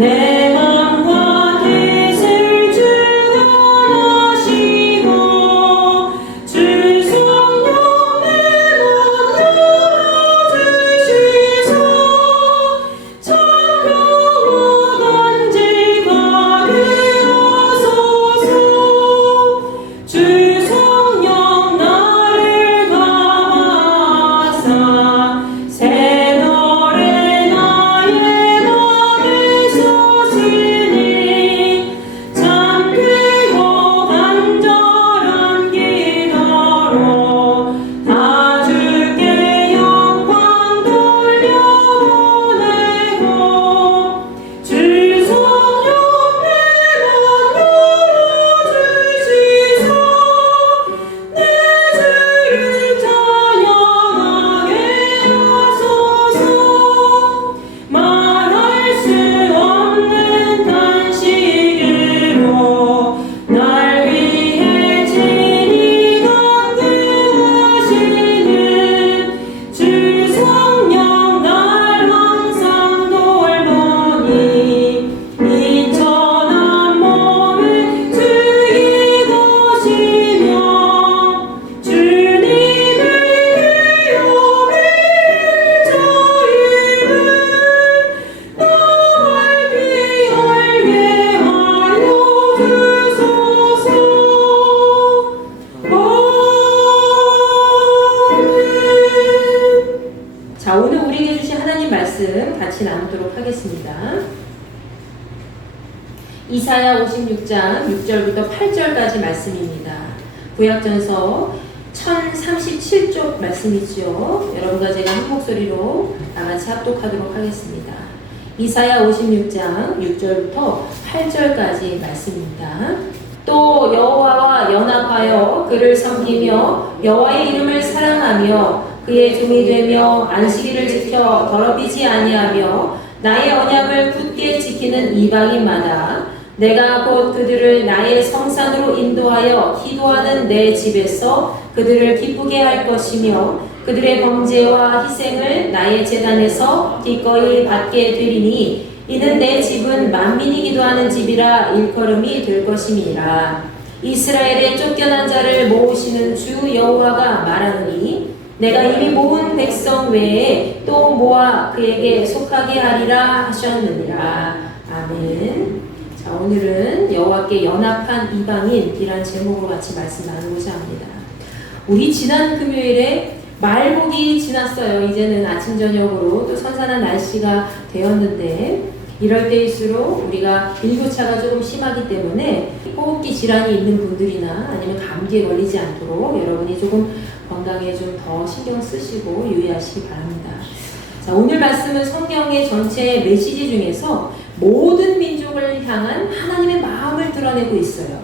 내 맘과 뜻을 주가 하시고 주 성령 내 맘 열어주시소 천국으로 간직하게 하소서 주 성령 나를 감화하사 새 노래 나의 맘에 솟으니 잠기고 간절한 기도로 다 주께 영광 돌려보내고 주 성령 내 맘 열어주시소 내 주를 찬양하게 하소서 말할 수 없는 탄식으로 날 위해 친히 간구하시는 주 성령 날 항상 돌보니 이 천한 몸을 즐기고시며 주님의 위엄을 저희를 나갈 비알게 하여 주소서. 아멘. 자, 오늘 우리에게 주신 하나님 말씀 같이 나누도록 하겠습니다. 이사야 56장 6절부터 8절까지 말씀입니다. 구약전서 1037쪽 말씀이죠. 여러분과 제가 한 목소리로 나같이 합독하도록 하겠습니다. 이사야 56장 6절부터 8절까지 말씀입니다. 또 여호와와 연합하여 그를 섬기며 여호와의 이름을 사랑하며 그의 종이 되며 안식일을 지켜 더럽히지 아니하며 나의 언약을 굳게 지키는 이방인마다 내가 곧 그들을 나의 성산으로 인도하여 기도하는 내 집에서 그들을 기쁘게 할 것이며 그들의 범죄와 희생을 나의 제단에서 기꺼이 받게 되리니 이는 내 집은 만민이 기도하는 집이라 일컬음이 될 것임이니라. 이스라엘의 쫓겨난 자를 모으시는 주 여호와가 말하노니 내가 이미 모은 백성 외에 또 모아 그에게 속하게 하리라 하셨느니라. 아멘. 자, 오늘은 여호와께 연합한 이방인이란 제목으로 같이 말씀 나누고자 합니다. 우리 지난 금요일에 말복이 지났어요. 이제는 아침 저녁으로 또 선선한 날씨가 되었는데 이럴 때일수록 우리가 일교차가 조금 심하기 때문에 호흡기 질환이 있는 분들이나 아니면 감기에 걸리지 않도록 여러분이 조금 건강에 좀 더 신경 쓰시고 유의하시기 바랍니다. 자, 오늘 말씀은 성경의 전체 메시지 중에서 모든 민족을 향한 하나님의 마음을 드러내고 있어요.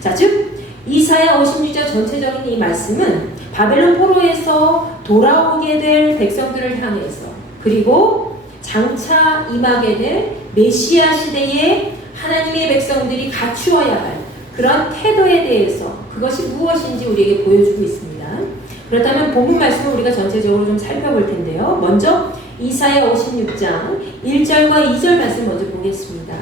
자, 즉 이사야 56장 전체적인 이 말씀은 바벨론 포로에서 돌아오게 될 백성들을 향해서 그리고 장차 임하게 될 메시아 시대에 하나님의 백성들이 갖추어야 할 그런 태도에 대해서 그것이 무엇인지 우리에게 보여주고 있습니다. 그렇다면 본문 말씀을 우리가 전체적으로 좀 살펴볼 텐데요. 먼저 이사야 56장 1절과 2절 말씀 먼저 보겠습니다.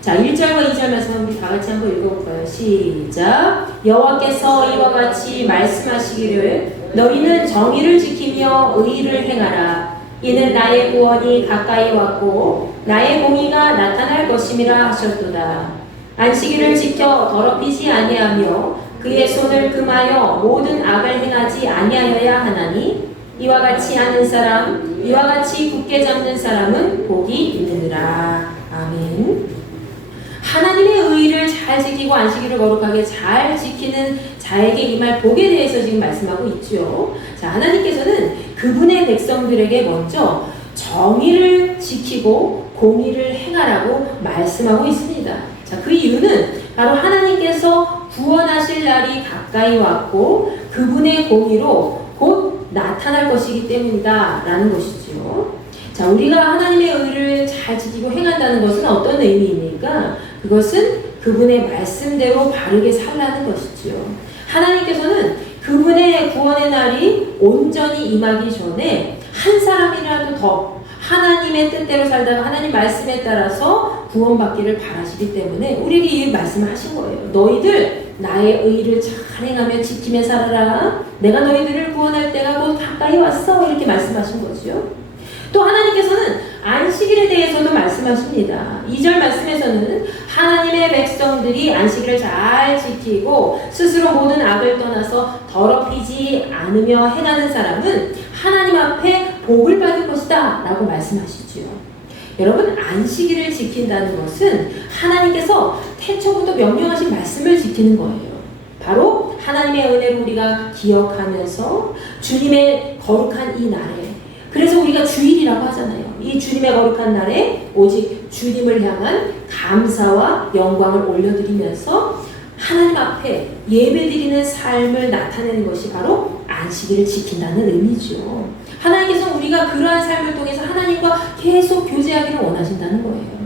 자, 1절과 2절 말씀 우리 다 같이 한번 읽어볼까요? 시작. 여호와께서 이와 같이 말씀하시기를 너희는 정의를 지키며 의를 행하라. 이는 나의 구원이 가까이 왔고 나의 공의가 나타날 것임이라 하셨도다. 안식일을 지켜 더럽히지 아니하며 그의 손을 금하여 모든 악을 행하지 아니하여야 하나니 이와 같이 하는 사람, 이와 같이 굳게 잡는 사람은 복이 있느니라. 아멘. 하나님의 의를 잘 지키고 안식일을 거룩하게 잘 지키는 자에게 임할 복에 대해서 지금 말씀하고 있죠. 자, 하나님께서는 그분의 백성들에게 먼저 정의를 지키고 공의를 행하라고 말씀하고 있습니다. 자, 그 이유는 바로 하나님께서 구원하실 날이 가까이 왔고 그분의 공의로 곧 나타날 것이기 때문이다 라는 것이죠. 자, 우리가 하나님의 의를 잘 지키고 행한다는 것은 어떤 의미입니까? 그것은 그분의 말씀대로 바르게 살라는 것이죠. 하나님께서는 그분의 구원의 날이 온전히 임하기 전에 한 사람이라도 더 하나님의 뜻대로 살다가 하나님 말씀에 따라서 구원받기를 바라시기 때문에 우리에게 이 말씀을 하신 거예요. 너희들 나의 의를 잘 행하며 지키며 살아라. 내가 너희들을 구원할 때가 곧 가까이 왔어. 이렇게 말씀하신 거죠. 또 하나님께서는 안식일에 대해서도 말씀하십니다. 2절 말씀에서는 하나님의 백성들이 안식일을 잘 지키고 스스로 모든 악을 떠나서 더럽히지 않으며 행하는 사람은 하나님 앞에 복을 받을 것이다 라고 말씀하시죠. 여러분, 안식일을 지킨다는 것은 하나님께서 태초부터 명령하신 말씀을 지키는 거예요. 바로 하나님의 은혜를 우리가 기억하면서 주님의 거룩한 이 날에, 그래서 우리가 주일이라고 하잖아요. 이 주님의 거룩한 날에 오직 주님을 향한 감사와 영광을 올려드리면서 하나님 앞에 예배드리는 삶을 나타내는 것이 바로 안식일을 지킨다는 의미죠. 하나님께서 우리가 그러한 삶을 통해서 하나님과 계속 교제하기를 원하신다는 거예요.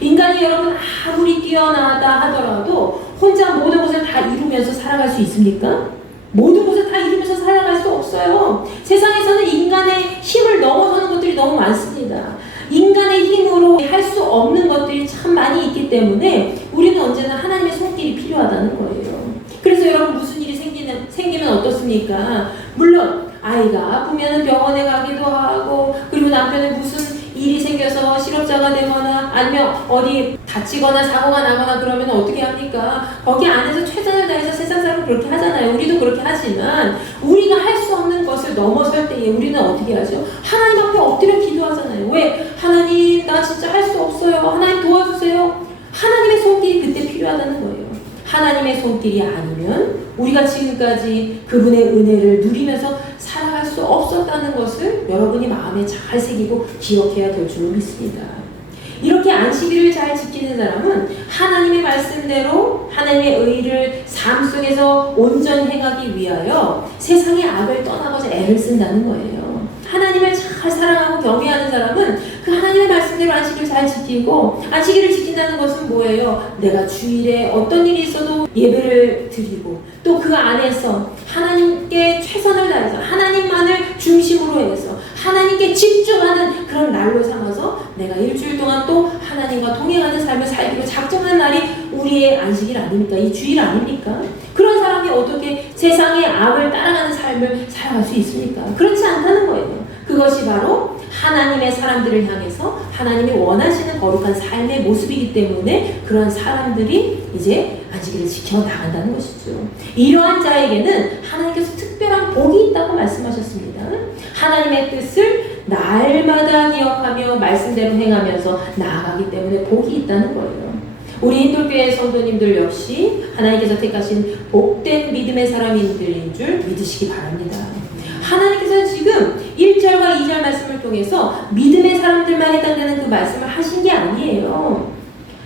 인간이 여러분 아무리 뛰어나다 하더라도 혼자 모든 것을 다 이루면서 살아갈 수 있습니까? 모든 것을 다 이루면서 살아갈 수 없어요. 세상에서는 인간의 힘을 넘어서는 것들이 너무 많습니다. 인간의 힘으로 할 수 없는 것들이 참 많이 있기 때문에 우리는 언제나 하나님의 손길이 필요하다는 거예요. 그래서 여러분, 무슨 일이 생기면 어떻습니까? 물론 아이가 아프면 병원에 가기도 하고, 그리고 남편은 무슨 일이 생겨서 실업자가 되거나 아니면 어디 다치거나 사고가 나거나 그러면 어떻게 합니까? 거기 안에서 최선을 다해서 세상 사람은 그렇게 하잖아요. 우리도 그렇게 하지만 우리가 할 수 없는 것을 넘어설 때에 우리는 어떻게 하죠? 하나님 앞에 엎드려 기도하잖아요. 왜? 하나님, 나 진짜 할 수 없어요. 하나님 도와주세요. 하나님의 손길이 그때 필요하다는 거예요. 하나님의 손길이 아니면 우리가 지금까지 그분의 은혜를 누리면서 살아갈 수 없었다는 것을 여러분이 마음에 잘 새기고 기억해야 될 줄 믿습니다. 이렇게 안식일을 잘 지키는 사람은 하나님의 말씀대로 하나님의 의를 삶 속에서 온전히 행하기 위하여 세상의 악을 떠나고자 애를 쓴다는 거예요. 하나님을 잘 사랑하고 경외하는 사람은 그 하나님의 말씀대로 안식일을 잘 지키고, 안식일을 지킨다는 것은 뭐예요? 내가 주일에 어떤 일이 있어도 예배를 드리고, 또 그 안에서 하나님께 최선을 다해서 하나님만을 중심으로 해서 하나님께 집중하는 그런 날로 삼아서 내가 일주일 동안 또 하나님과 동행하는 삶을 살기로 작정한 날이 우리의 안식일 아닙니까? 이 주일 아닙니까? 그런 사람이 어떻게 세상의 악을 따라가는 삶을 살아갈 수 있습니까? 그렇지 않다는 거예요. 그것이 바로 하나님의 사람들을 향해서 하나님이 원하시는 거룩한 삶의 모습이기 때문에 그런 사람들이 이제 안식일을 지켜나간다는 것이죠. 이러한 자에게는 하나님께서 특별한 복이 있다고 말씀하셨습니다. 하나님의 뜻을 날마다 기억하며 말씀대로 행하면서 나아가기 때문에 복이 있다는 거예요. 우리 인돌교회 성도님들 역시 하나님께서 택하신 복된 믿음의 사람들인 줄 믿으시기 바랍니다. 하나님께서 지금 1절과 2절 말씀을 통해서 믿음의 사람들만 해당되는 그 말씀을 하신 게 아니에요.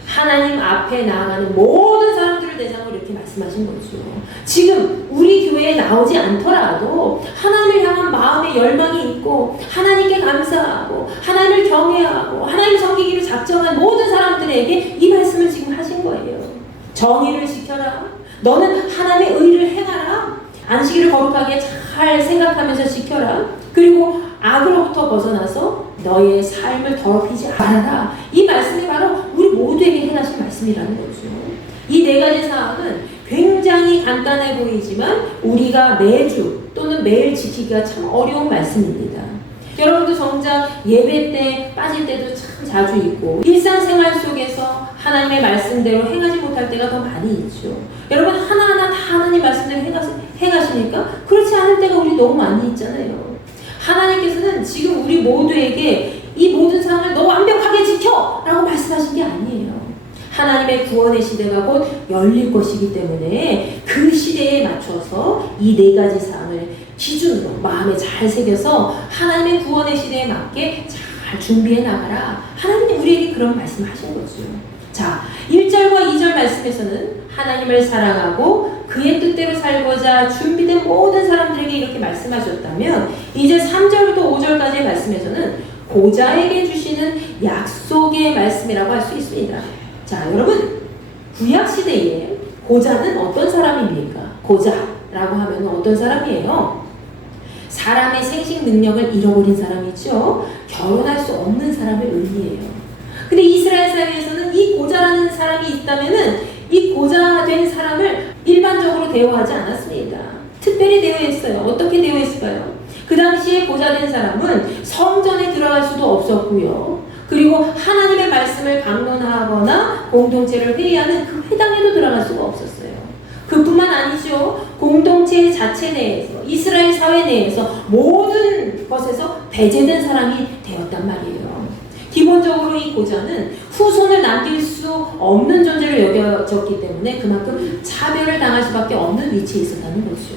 하나님 앞에 나아가는 모든 사람들을 대상으로 이렇게 말씀하신 거죠. 지금 우리 교회에 나오지 않더라도 하나님을 향한 마음의 열망이 있고 하나님께 감사하고 하나님을 경외하고 하나님 섬기기를 작정한 모든 사람들에게 이 말씀을 지금 하신 거예요. 정의를 지켜라. 너는 하나님의 의를 행하라. 안식일을 거룩하게 잘 생각하면서 지켜라. 그리고 악으로부터 벗어나서 너의 삶을 더럽히지 말아라. 이 말씀이 바로 우리 모두에게 행하신 말씀이라는 거죠. 이 네 가지 사항은 굉장히 간단해 보이지만 우리가 매주 또는 매일 지키기가 참 어려운 말씀입니다. 여러분도 정작 예배 때 빠질 때도 참 자주 있고 일상생활 속에서 하나님의 말씀대로 행하지 못할 때가 더 많이 있죠. 여러분 하나하나 다 하나님 말씀대로 행하시니까 그렇지 않을 때가 우리 너무 많이 있잖아요. 하나님께서는 지금 우리 모두에게 이 모든 사항을 너 완벽하게 지켜! 라고 말씀하신 게 아니에요. 하나님의 구원의 시대가 곧 열릴 것이기 때문에 그 시대에 맞춰서 이 네 가지 사항을 기준으로 마음에 잘 새겨서 하나님의 구원의 시대에 맞게 잘 준비해 나가라. 하나님이 우리에게 그런 말씀을 하신 거죠. 자, 1절과 2절 말씀에서는 하나님을 사랑하고 그의 뜻대로 살고자 준비된 모든 사람들에게 이렇게 말씀하셨다면 이제 3절부터 5절까지의 말씀에서는 고자에게 주시는 약속의 말씀이라고 할 수 있습니다. 자, 여러분 구약시대에 고자는 어떤 사람입니까? 고자라고 하면 어떤 사람이에요? 사람의 생식 능력을 잃어버린 사람이죠. 결혼할 수 없는 사람을 의미해요. 근데 이스라엘 사회에서는 이 고자라는 사람이 있다면은 이 고자 된 사람을 일반적으로 대우하지 않았습니다. 특별히 대우했어요. 어떻게 대우했을까요? 그 당시에 고자된 사람은 성전에 들어갈 수도 없었고요. 그리고 하나님의 말씀을 강론하거나 공동체를 회의하는 그 회당에도 들어갈 수가 없었어요. 그뿐만 아니죠. 공동체 자체 내에서, 이스라엘 사회 내에서 모든 것에서 배제된 사람이 되었단 말이에요. 기본적으로 이 고자는 후손을 남길 수 없는 존재로 여겨졌기 때문에 그만큼 차별을 당할 수밖에 없는 위치에 있었다는 거죠.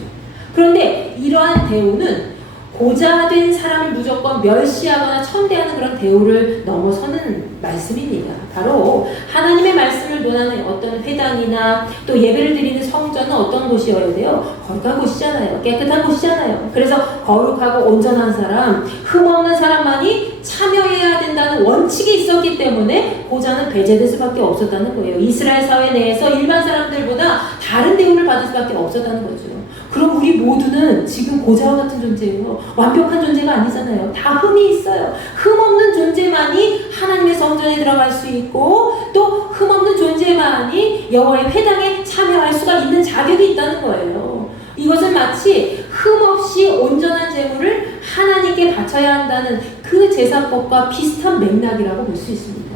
그런데 이러한 대우는 고자된 사람을 무조건 멸시하거나 천대하는 그런 대우를 넘어서는 말씀입니다. 바로 하나님의 말씀을 논하는 어떤 회당이나 또 예배를 드리는 성전은 어떤 곳이어야 돼요? 거룩한 곳이잖아요. 깨끗한 곳이잖아요. 그래서 거룩하고 온전한 사람, 흠없는 사람만이 참여해야 된다는 원칙이 있었기 때문에 고자는 배제될 수밖에 없었다는 거예요. 이스라엘 사회 내에서 일반 사람들보다 다른 대우를 받을 수밖에 없었다는 거죠. 그럼 우리 모두는 지금 고자와 같은 존재예요. 완벽한 존재가 아니잖아요. 다 흠이 있어요. 흠없는 존재만이 하나님의 성전에 들어갈 수 있고 또 흠없는 존재만이 여호와의 회당에 참여할 수가 있는 자격이 있다는 거예요. 이것은 마치 흠없이 온전한 제물을 하나님께 바쳐야 한다는 그 제사법과 비슷한 맥락이라고 볼 수 있습니다.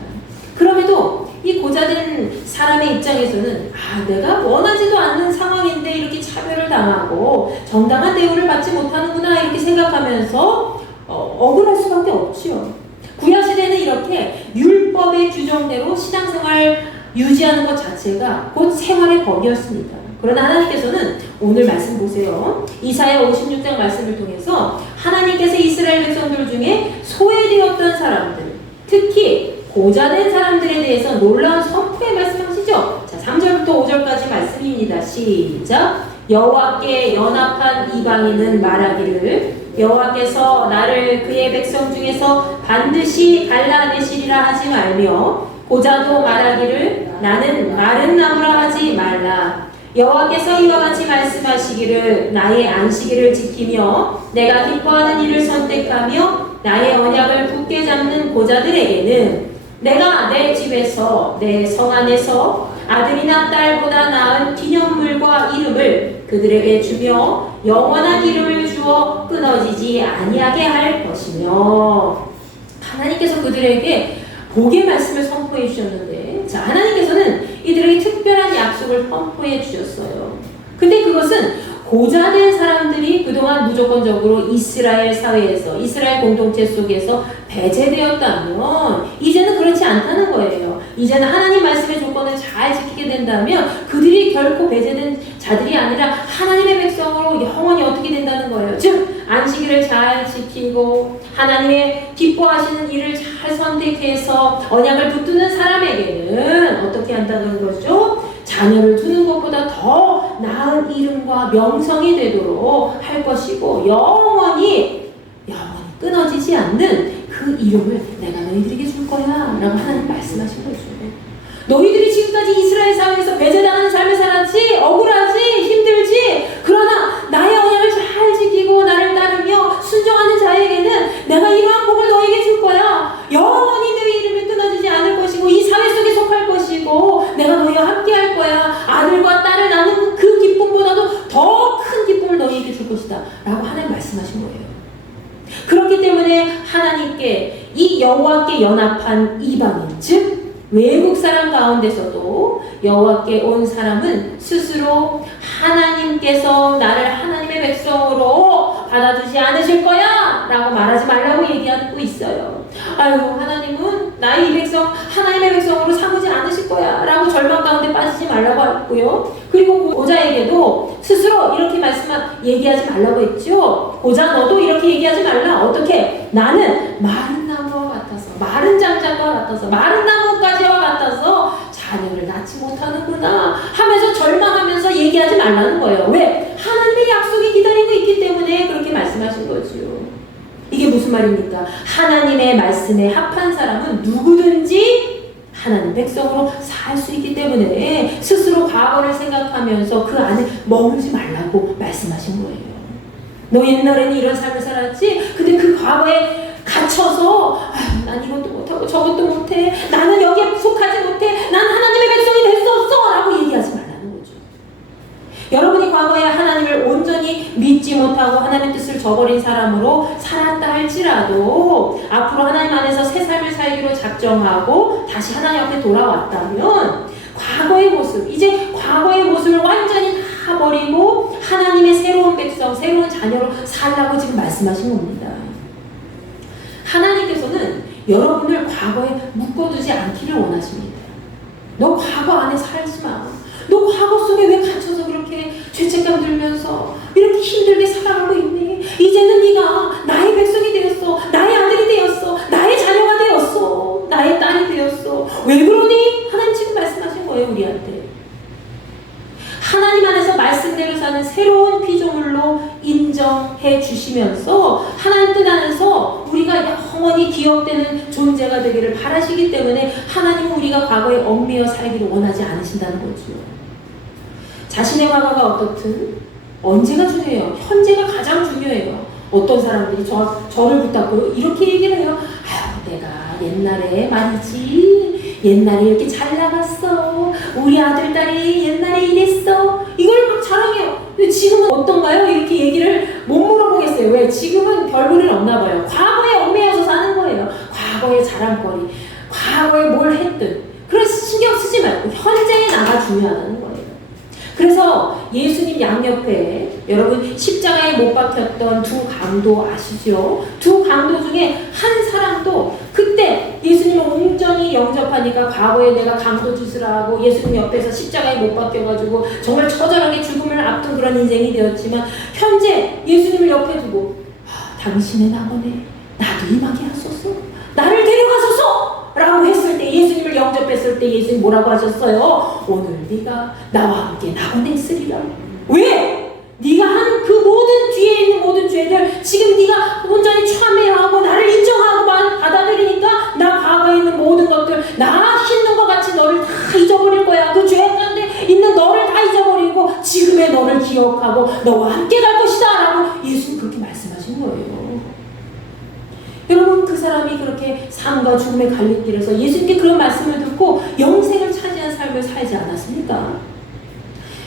그럼에도 이 고자된 사람의 입장에서는 내가 원하지도 않는 상황인데 이렇게 차별을 당하고 정당한 대우를 받지 못하는구나 이렇게 생각하면서 억울할 수밖에 없죠. 구약시대는 이렇게 율법의 규정대로 신앙생활 유지하는 것 자체가 곧 생활의 법이었습니다. 그러나 하나님께서는 오늘 말씀 보세요. 이사야 56장 말씀을 통해서 하나님께서 이스라엘 백성들 중에 소외되었던 사람들, 특히 고자된 사람들에 대해서 놀라운 선포의 말씀하시죠. 자, 3절부터 5절까지 말씀입니다. 시작. 여호와께 연합한 이방인은 말하기를 여호와께서 나를 그의 백성 중에서 반드시 갈라내시리라 하지 말며 고자도 말하기를 나는 마른 나무라 하지 말라. 여호와께서 이와 같이 말씀하시기를 나의 안식일을 지키며 내가 기뻐하는 일을 선택하며 나의 언약을 굳게 잡는 고자들에게는 내가 내 집에서 내 성 안에서 아들이나 딸보다 나은 기념물과 이름을 그들에게 주며 영원한 이름을 주어 끊어지지 아니하게 할 것이며 하나님께서 그들에게 복의 말씀을 선포해 주셨는데 자 하나님께서는 이들에게 특별한 약속을 선포해 주셨어요. 근데 그것은 고자된 사람들이 그동안 무조건적으로 이스라엘 사회에서 이스라엘 공동체 속에서 배제되었다면 이제는 그렇지 않다는 거예요. 이제는 하나님 말씀의 조건을 잘 지키게 된다면 그들이 결코 배제된 자들이 아니라 하나님의 백성으로 영원히 어떻게 된다는 거예요. 즉 안식일을 잘 지키고 하나님의 기뻐하시는 일을 잘 선택해서 언약을 붙드는 사람에게는 어떻게 한다는 거죠? 자녀를 두는 것보다 더 나은 이름과 명성이 되도록 할 것이고 영원히 끊어지지 않는 그 이름을 내가 너희들에게 줄 거야 라고 하나님 말씀하신 거죠. 너희들이 지금까지 이스라엘 사회에서 배제당하는 삶을 살았지 억울하지 힘들지 그러나 나의 언약을 잘 지키고 나를 따르며 순종하는 자에게는 내가 이러한 복을 너희에게 줄 거야. 영원히 너희 이름이 끊어지지 않을 것이고 이 사회 속에 속할 것이고 내가 너희와 함께 할 거야. 아들과 딸을 낳는 그 기쁨보다도 더 큰 기쁨을 너희에게 줄 것이다 라고 하나님 말씀하신 거예요. 그렇기 때문에 하나님께 이 여호와께 연합한 이방인 즉 외국 사람 가운데서도 여호와께 온 사람은 스스로 하나님께서 나를 하나님의 백성으로 받아주지 않으실 거야 라고 말하지 말라고 얘기하고 있어요. 아이고 하나님은 나의 이 백성 하나님의 백성으로 삼으지 않으실 거야 라고 절망 가운데 빠지지 말라고 했고요. 그리고 고자에게도 스스로 이렇게 얘기하지 말라고 했죠. 고자 너도 이렇게 얘기하지 말라. 어떻게? 나는 마른 나무와 같아서 마른 장작과 같아서 마른 나무까지와 같아서 자녀를 낳지 못하는구나 하면서 절망하면서 얘기하지 말라는 거예요. 왜? 하나님의 약속이 기다리고 있기 때문에 그렇게 말씀하신 거죠. 이게 무슨 말입니까? 하나님의 말씀에 합한 사람은 누구든지 하나님 백성으로 살 수 있기 때문에 스스로 과거를 생각하면서 그 안에 머물지 말라고 말씀하신 거예요. 너 옛날에는 이런 삶을 살았지? 근데 그 과거에 갇혀서 난 이것도 못하고 저것도 못해. 나는 여기에 속하지 못해. 난 하나님의 백성이 될 수 없어. 라고 얘기하지 말라는 거죠. 여러분이 과거에 하나님을 온전히 믿지 못하고 하나님의 뜻을 저버린 사람으로 살았다 할지라도 앞으로 하나님 안에서 새 삶을 살기로 작정하고 다시 하나님 앞에 돌아왔다면 과거의 모습, 이제 과거의 모습을 완전히 다 버리고 하나님의 새로운 백성, 새로운 자녀로 살라고 지금 말씀하신 겁니다. 하나님께서는 여러분을 과거에 묶어두지 않기를 원하십니다. 너 과거 안에 살지 마. 너 과거 속에 왜 갇혀서 그렇게 죄책감 들면서 이렇게 힘들게 살아가고 있니? 이제는 네가 나의 백성이 되었어. 나의 아들이 되었어. 나의 자녀가 되었어. 나의 딸이 되었어. 왜 그러니? 하나님 지금 말씀하신 거예요, 우리한테. 하나님 안에서 말씀대로 사는 새로운 피조물로 인정해 주시면서 하나님 뜻 안에서 우리가 영원히 기억되는 존재가 되기를 바라시기 때문에 하나님은 우리가 과거에 얽매여 살기를 원하지 않으신다는 거죠. 자신의 과거가 어떻든 언제가 중요해요. 현재가 가장 중요해요. 어떤 사람들이 저를 붙잡고 이렇게 얘기를 해요. 아유, 내가 옛날에 말이지. 옛날에 이렇게 잘 나갔어. 우리 아들, 딸이 옛날에 이랬어. 이걸 막 자랑해요. 근데 지금은 어떤가요? 이렇게 얘기를 못 물어보겠어요. 왜? 지금은 별 볼일 없나 봐요. 과거에 얽매여서 사는 거예요. 과거의 자랑거리. 과거에 뭘 했든. 그래서 신경 쓰지 말고 현재의 나가 중요하다는 거예요. 그래서 예수님 양옆에 여러분 십자가에 못 박혔던 두 강도 아시죠? 두 강도 중에 한 사람도 그때 예수님을 온전히 영접하니까 과거에 내가 강도 짓을 하고 예수님 옆에서 십자가에 못 박혀가지고 정말 처절하게 죽음을 앞둔 그런 인생이 되었지만 현재 예수님을 옆에 두고 당신의 낙원에 나도 임하게 하소서. 나를 데려가소서. 라고 했을 때 예수님을 영접했을 때 예수님 뭐라고 하셨어요? 오늘 네가 나와 함께 낙원에 있으리라. 왜? 네가 한 그 모든 뒤에 있는 모든 죄들 지금 네가 온전히 참회하고 나를 인정하고 받아들이니까 나 과거에 있는 모든 것들 나 힘든 것 같이 너를 다 잊어버릴 거야. 그 죄 가운데 있는 너를 다 잊어버리고 지금의 너를 기억하고 너와 함께 갈 것이다 라고 예수님 그렇게 말씀하신 거예요. 여러분 그 사람이 그렇게 삶과 죽음의 갈림길에서 예수님께 그런 말씀을 듣고 영생을 차지한 삶을 살지 않았습니까?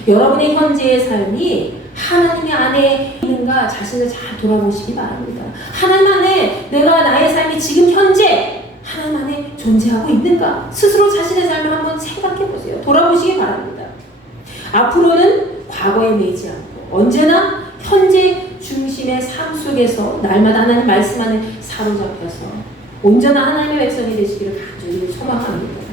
여러분의 현재의 삶이 하나님의 안에 있는가 자신을 잘 돌아보시기 바랍니다. 하나님 안에 내가 나의 삶이 지금 현재 하나님 안에 존재하고 있는가? 스스로 자신의 삶을 한번 생각해 보세요. 돌아보시기 바랍니다. 앞으로는 과거에 매이지 않고 언제나 현재 중심의 삶 속에서 날마다 하나님 말씀 안에 사로잡혀서 온전한 하나님의 백성이 되시기를 간절히 소망합니다.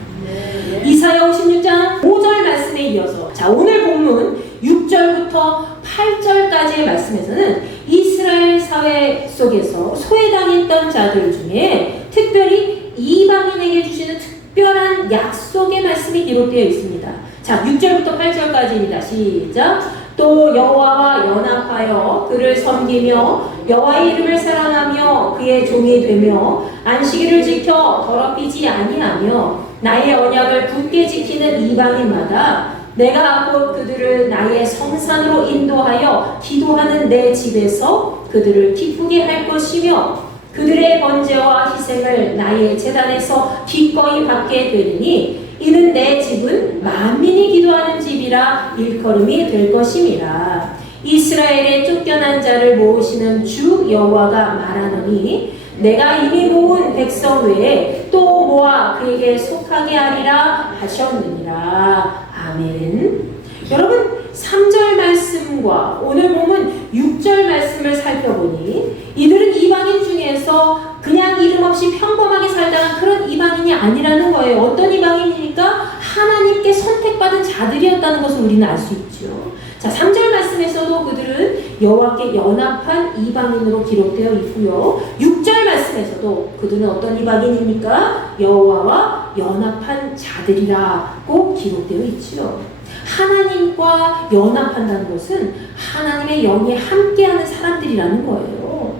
이사야 56장 5절 말씀에 이어서 자 오늘 본문 6절부터 8절까지의 말씀에서는 이스라엘 사회 속에서 소외당했던 자들 중에 특별히 이방인에게 주시는 특별한 약속의 말씀이 기록되어 있습니다. 자 6절부터 8절까지입니다. 시작. 또 여호와와 연합하여 그를 섬기며 여호와의 이름을 사랑하며 그의 종이 되며 안식일을 지켜 더럽히지 아니하며 나의 언약을 굳게 지키는 이방인마다 내가 곧 그들을 나의 성산으로 인도하여 기도하는 내 집에서 그들을 기쁘게 할 것이며 그들의 번제와 희생을 나의 제단에서 기꺼이 받게 되리니 이는 내 집은 만민이 기도하는 집이라 일컬음이 될 것임이라. 이스라엘의 쫓겨난 자를 모으시는 주 여호와가 말하노니 내가 이미 모은 백성 외에 또 모아 그에게 속하게 하리라 하셨느니라. 아멘. 여러분 3절 말씀과 오늘 보면 6절 말씀을 살펴보니 이들은 이방인 중에서 그냥 이름 없이 평범하게 살다가 그런 이방인이 아니라는 거예요. 어떤 이방인이니까 하나님께 선택받은 자들이었다는 것을 우리는 알 수 있죠. 자 3절 말씀에서도 그들은 여호와께 연합한 이방인으로 기록되어 있고요. 6절 말씀에서도 그들은 어떤 이방인입니까? 여호와와 연합한 자들이라고 기록되어 있지요. 하나님과 연합한다는 것은 하나님의 영이 함께하는 사람들이라는 거예요.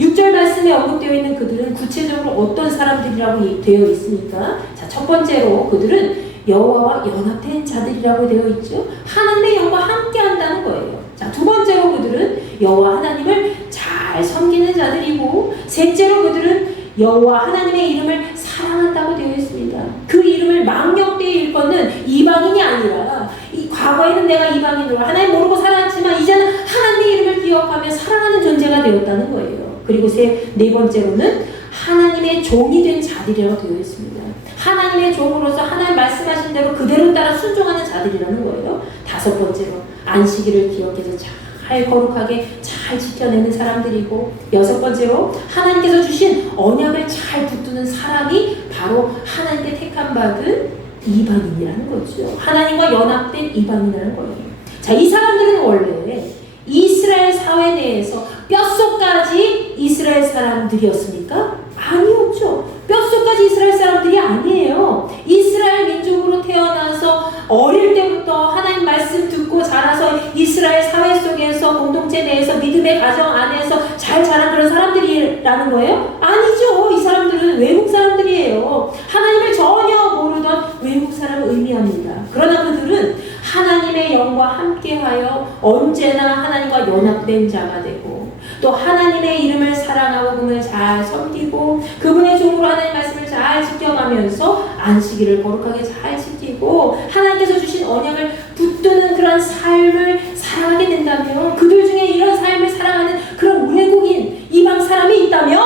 6절 말씀에 언급되어 있는 그들은 구체적으로 어떤 사람들이라고 되어 있습니까? 자, 첫 번째로 그들은 여호와와 연합된 자들이라고 되어 있죠. 하나님의 영과 함께한다는 거예요. 자, 두 번째로 그들은 여호와 하나님을 잘 섬기는 자들이고, 셋째로 그들은 여호와 하나님의 이름을 사랑한다고 되어 있습니다. 그 이름을 망령되이 일컫는 이방인이 아니라, 과거에는 내가 이방인으로 하나님 모르고 살았지만 이제는 하나님의 이름을 기억하며 사랑하는 존재가 되었다는 거예요. 그리고 네 번째로는 하나님의 종이 된 자들이라고 되어 있습니다. 하나님의 종으로서 하나님 말씀하신 대로 그대로 따라 순종하는 자들이라는 거예요. 다섯 번째로 안식일을 기억해서 잘 거룩하게 잘 지켜내는 사람들이고, 여섯 번째로 하나님께서 주신 언약을 잘 붙드는 사람이 바로 하나님께 택함 받은 이방인이라는 거죠. 하나님과 연합된 이방인이라는 거예요. 자, 이 사람들은 원래 이스라엘 사회 내에서 뼛속까지 이스라엘 사람들이었습니까? 아니었죠. 뼛속까지 이스라엘 사람들이 아니에요. 이스라엘 민족으로 태어나서 어릴 때부터 하나님 말씀 듣고 자라서 이스라엘 사회 속에서 공동체 내에서 믿음의 가정 안에서 잘 자란 그런 사람들이라는 거예요? 아니죠. 이 사람들은 외국 사람들이에요. 하나님을 전혀 모르던 외국 사람을 의미합니다. 그러나 그들은 하나님의 영과 함께하여 언제나 하나님과 연합된 자가 되고, 또 하나님의 이름을 사랑하고 그분을 잘 섬기고 그분의 종으로 하나님의 말씀을 잘 지켜가면서 안식일을 거룩하게 잘 지키고 하나님께서 주신 언약을 붙드는 그런 삶을 살아가게 된다면, 그들 중에 이런 삶을 살아가는 그런 외국인 이방 사람이 있다면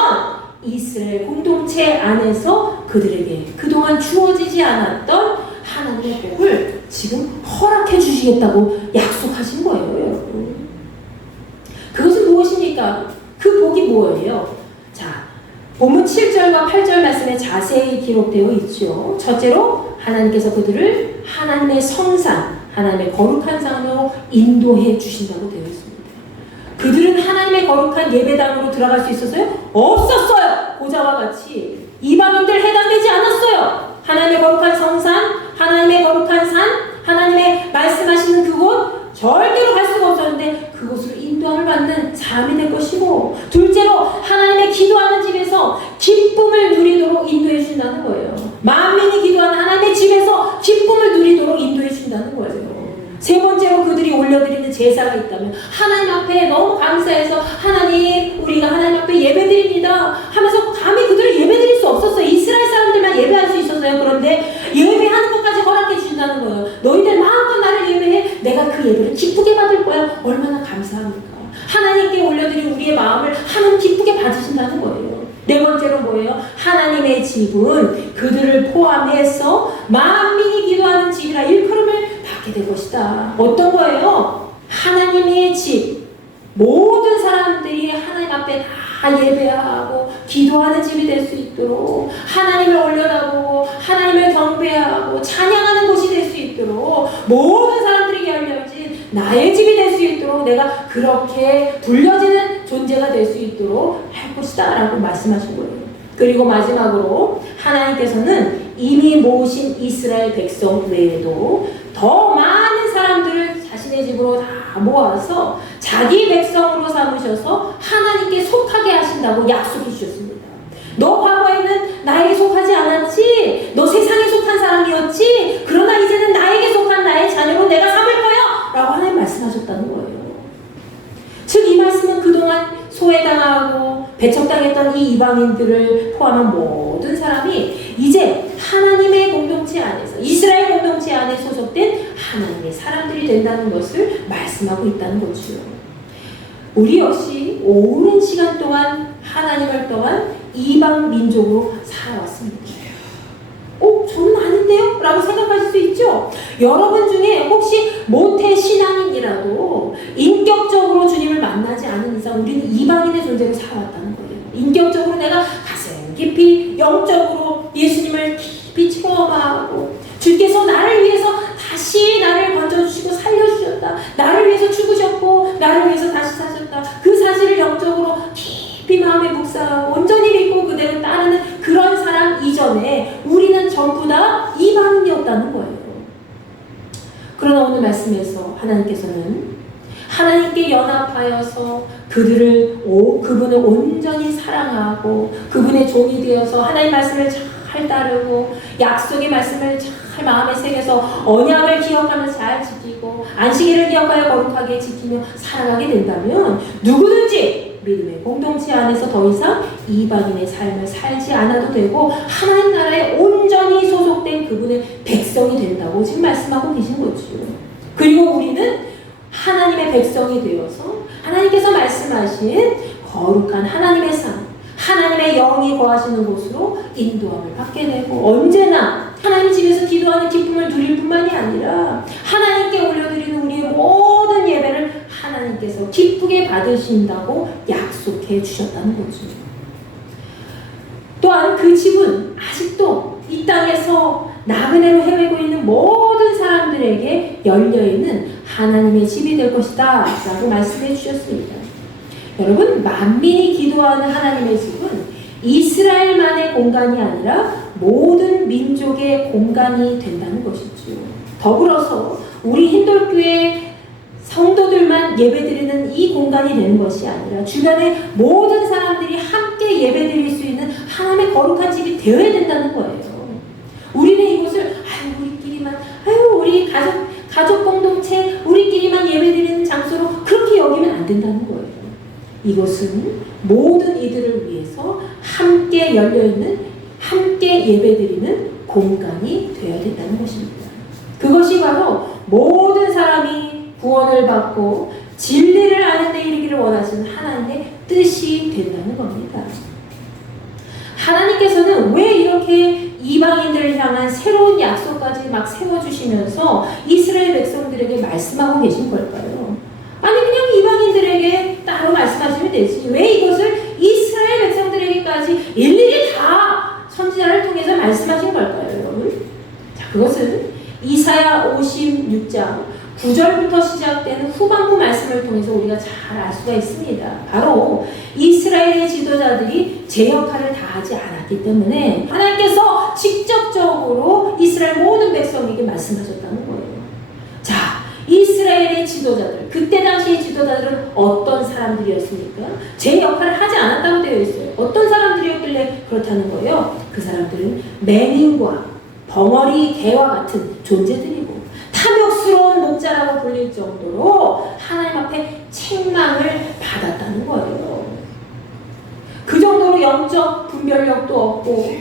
이스라엘 공동체 안에서 그들에게 그동안 주어지지 않았던 하나님의 복을 지금 허락해 주시겠다고 약속하신 거예요, 여러분. 그것은 무엇입니까? 그 복이 뭐예요? 자, 본문 7절과 8절 말씀에 자세히 기록되어 있죠. 첫째로 하나님께서 그들을 하나님의 성산, 하나님의 거룩한 상으로 인도해 주신다고 되어 있습니다. 그들은 하나님의 거룩한 예배당으로 들어갈 수 있었어요? 없었어요. 고자와 같이 이방인들 해당되지 않았어요. 하나님의 거룩한 성산, 하나님의 거룩한 산, 하나님의 말씀하시는 그곳 절대로 갈 수가 없었는데 그곳으로 인도함을 받는 사람이 될 것이고, 둘째로 하나님의 기도하는 집에서 기쁨을 누리도록 인도해 주신다는 거예요. 만민이 기도하는 하나님의 집에서 기쁨을 누리도록 인도해 주신다는 거예요. 세 번째로 그들이 올려드리는 제사가 있다면 하나님 앞에 너무 감사해서 하나님 우리가 하나님 앞에 예배드립니다 하면서 감히 그들을 예배드릴 수 없었어요. 이스라엘 사람들만 예배할 수 있었어요. 그런데 예배하는 것까지 허락해 주신다는 거예요. 너희들 마음껏 나를 예배해, 내가 그 예배를 기쁘게 받을 거야. 얼마나 감사합니까? 하나님께 올려드린 우리의 마음을 하나님 기쁘게 받으신다는 거예요. 네 번째로 뭐예요? 하나님의 집은 그들을 포함해서 만민이 기도하는 집이라 일컬음을 받게 될 것이다. 어떤 거예요? 하나님의 집, 모든 사람들이 하나님 앞에 다 예배하고 기도하는 집이 될 수 있도록, 하나님을 올려다보고 하나님을 경배하고 찬양하는 곳이 될 수 있도록, 모든 사람들에게 열려진 나의 집이 될 수 있도록 내가 그렇게 불려지는 존재가 될 수 있도록 할 것이다 라고 말씀하신 거예요. 그리고 마지막으로 하나님께서는 이미 모으신 이스라엘 백성 외에도 더 많은 사람들을 자신의 집으로 다 모아서 자기 백성으로 삼으셔서 하나님께 속하게 하신다고 약속해 주셨습니다. 너 과거에는 나에게 속하지 않았지? 너 세상에 속한 사람이었지? 그러나 이제는 나에게 속한 나의 자녀로 내가 삼을 거야! 라고 하나님 말씀하셨다는 거예요. 즉 이 말씀은 그동안 소외당하고 배척당했던 이 이방인들을 포함한 모든 사람이 이제 하나님의 공동체 안에서, 이스라엘 공동체 안에 소속된 하나님의 사람들이 된다는 것을 말씀하고 있다는 거죠. 우리 역시 오랜 시간 동안 하나님을 떠난 이방 민족으로 살아왔습니다. 저는 아닌데요? 라고 생각하실 수 있죠? 여러분 중에 혹시 모태 신앙인이라도 인격적으로 주님을 만나지 않은 이상 우리는 이방인의 존재로 살아왔다는 거예요. 인격적으로 내가 가슴 깊이 영적으로 예수님을 깊이 체험하고 주께서 나를 위해서 다시 나를 건져주시고 살려주셨다. 나를 위해서 죽으셨고 나를 위해서 다시 사셨다. 그 사실을 영적으로 깊이 마음에 묵상하고 온전히 믿고 그대로 따르는 그런 사람 이전에 우리는 전부 다 이방인이었다는 거예요. 그러나 오늘 말씀에서 하나님께서는 하나님께 연합하여서 그분을 온전히 사랑하고 그분의 종이 되어서 하나님 말씀을 잘 따르고 약속의 말씀을 잘 마음에 새겨서 언약을 기억하면서 잘 지키고 지키고 안식일을 기억하여 거룩하게 지키며 살아가게 된다면 누구든지 믿음의 공동체 안에서 더 이상 이방인의 삶을 살지 않아도 되고 하나님 나라에 온전히 소속된 그분의 백성이 된다고 지금 말씀하고 계신 거죠. 그리고 우리는 하나님의 백성이 되어서 하나님께서 말씀하신 거룩한 하나님의 삶, 하나님의 영이 거하시는 곳으로 인도함을 받게 되고 언제나 하나님 집에서 기도하는 기쁨을 누릴 뿐만이 아니라 하나님께 올려드리는 우리의 모든 예배를 하나님께서 기쁘게 받으신다고 약속해 주셨다는 거죠. 또한 그 집은 아직도 이 땅에서 나그네로 헤매고 있는 모든 사람들에게 열려있는 하나님의 집이 될 것이다 라고 말씀해 주셨습니다. 여러분, 만민이 기도하는 하나님의 집은 이스라엘만의 공간이 아니라 모든 민족의 공간이 된다는 것이죠. 더불어서 우리 힌돌교회 성도들만 예배드리는 이 공간이 되는 것이 아니라 주변의 모든 사람들이 함께 예배드릴 수 있는 하나님의 거룩한 집이 되어야 된다는 거예요. 우리는 이곳을 우리끼리만 우리 가족 공동체 우리끼리만 예배드리는 장소로 그렇게 여기면 안 된다는 거예요. 이것은 모든 이들을 위해서 함께 열려있는 함께 예배드리는 공간이 되어야 된다는 것입니다. 그것이 바로 모든 사람이 구원을 받고 진리를 아는 데 이르기를 원하시는 하나님의 뜻이 된다는 겁니다. 하나님께서는 왜 이렇게 이방인들을 향한 새로운 약속까지 막 세워주시면서 이스라엘 백성들에게 말씀하고 계신 걸까요? 아니 그냥 이방인들에게 따로 말씀하시면 되지 왜 이것을 이스라엘 백성들에게까지 일일이 다 선지자를 통해서 말씀하신 걸까요, 여러분? 자, 그것은 이사야 56장 9절부터 시작되는 후반부 말씀을 통해서 우리가 잘 알 수가 있습니다. 바로 이스라엘의 지도자들이 제 역할을 다하지 않았기 때문에 하나님께서 직접적으로 이스라엘 모든 백성에게 말씀하셨다는 거예요. 자, 이스라엘의 지도자들, 그때 당시의 지도자들은 어떤 사람들이었습니까? 제 역할을 하지 않았다고 되어 있어요. 어떤 사람들이었길래 그렇다는 거예요? 그 사람들은 맹인과 벙어리 개와 같은 존재들이고 탐욕스러운 목자라고 불릴 정도로 하나님 앞에 책망을 받았다는 거예요. 그 정도로 영적 분별력도 없고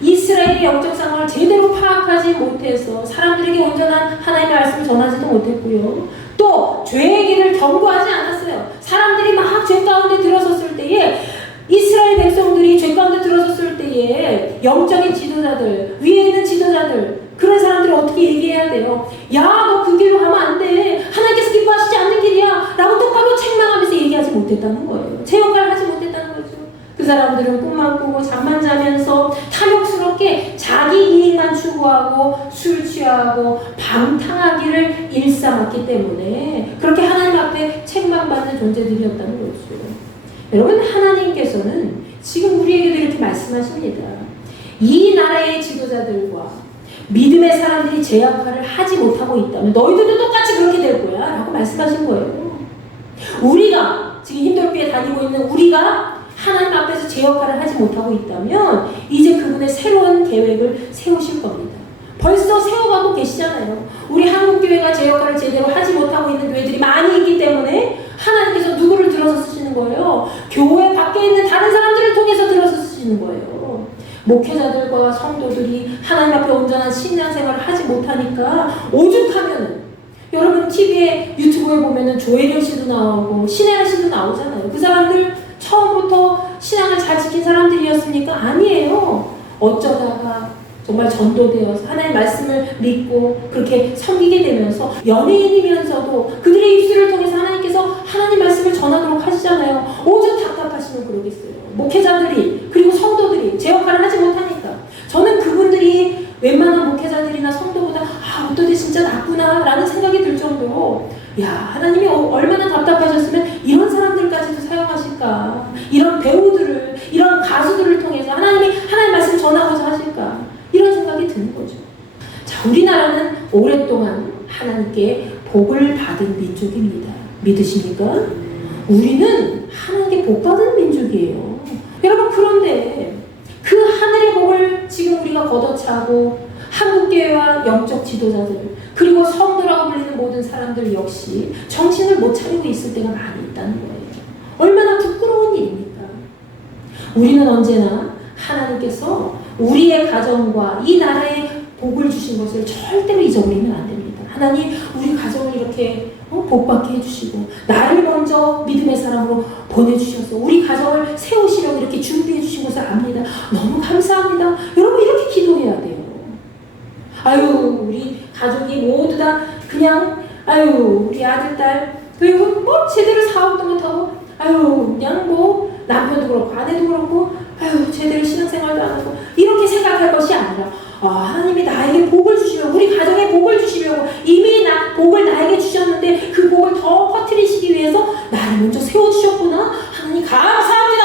이스라엘의 영적 상황을 제대로 파악하지 못해서 사람들에게 온전한 하나님의 말씀을 전하지도 못했고요. 또 죄의 길을 경고하지 않았어요. 사람들이 막 죄 가운데 들어섰을 때에 이스라엘 백성들이 죄 가운데 들어섰을 때에 영적인 지도자들, 위에 있는 지도자들 그런 사람들이 어떻게 얘기해야 돼요? 야, 너 그 길로 가면 안 돼. 하나님께서 기뻐하시지 않는 길이야. 라고 똑바로 책망하면서 얘기하지 못했다는 거예요. 제 역할을 하지 못했다는 거죠. 그 사람들은 꿈만 꾸고 잠만 자면서 탐욕스럽게 자기 이익만 추구하고 술 취하고 방탕하기를 일삼았기 때문에 그렇게 하나님 앞에 책망받는 존재들이었다는 거죠. 여러분, 하나님께서는 지금 우리에게도 이렇게 말씀하십니다. 이 나라의 지도자들과 믿음의 사람들이 제 역할을 하지 못하고 있다면 너희들도 똑같이 그렇게 될 거야 라고 말씀하신 거예요. 우리가 지금 힌돌교에 다니고 있는 우리가 하나님 앞에서 제 역할을 하지 못하고 있다면 이제 그분의 새로운 계획을 세우실 겁니다. 벌써 세워가고 계시잖아요. 우리 한국교회가 제 역할을 제대로 하지 못하고 있는 교회들이 많이 있기 때문에 하나님께서 누구를 들어서 쓰시는 거예요? 교회 밖에 있는 다른 사람들을 통해서 들어서 쓰시는 거예요. 목회자들과 성도들이 하나님 앞에 온전한 신앙생활을 하지 못하니까 오죽하면은 여러분 TV에 유튜브에 보면은 조혜련 씨도 나오고 신혜라 씨도 나오잖아요. 그 사람들 처음부터 신앙을 잘 지킨 사람들이었습니까? 아니에요. 어쩌다가 정말 전도되어서 하나님의 말씀을 믿고 그렇게 섬기게 되면서 연예인이면서도 그들의 입술을 통해서 하나님께서 하나님 말씀을 전하도록 하시잖아요. 오죽 답답하시면 그러겠어요. 목회자들이 그리고 성도들이 제 역할을 하지 못하니까 저는 그분들이 웬만한 목회자들이나 성도보다 어떠게 진짜 낫구나 라는 생각이 들 정도로 하나님이 얼마나 답답하셨으면 이런 사람들까지도 사용하실까, 이런 배우들을 이런 가수들을 통해서 하나님 말씀 전하고자 하실까 이런 생각이 드는 거죠. 자, 우리나라는 오랫동안 하나님께 복을 받은 민족입니다. 믿으십니까? 우리는 하나님께 복 받은 민족이에요. 여러분, 그런데 그 하늘의 복을 지금 우리가 걷어차고 한국 한국교회와 영적 지도자들 그리고 성도라고 불리는 모든 사람들 역시 정신을 못 차리고 있을 때가 많이 있다는 거예요. 얼마나 부끄러운 일입니까? 우리는 언제나 하나님께서 우리의 가정과 이 나라에 복을 주신 것을 절대로 잊어버리면 안 됩니다. 하나님 우리 가정을 이렇게 복받게 해주시고 나를 먼저 믿음의 사람으로 보내주셔서 우리 가정을 세우시려고 이렇게 준비해 주신 것을 압니다. 너무 감사합니다. 여러분 이렇게 기도해야 돼요. 아유 우리 가족이 모두 다 그냥 아유 우리 아들 딸 그리고 뭐 제대로 사업도 못하고 아유 그냥 뭐 남편도 그렇고 아내도 그렇고 아유 제대로 신앙생활도 안 하고 이렇게 생각할 것이 아니라 하나님이 나에게 복을 주시려고 우리 가정에 복을 주시려고 이미 복을 나에게 주셨는데 그 복을 더 퍼뜨리시기 위해서 나를 먼저 세워주셨구나. 하나님 감사합니다.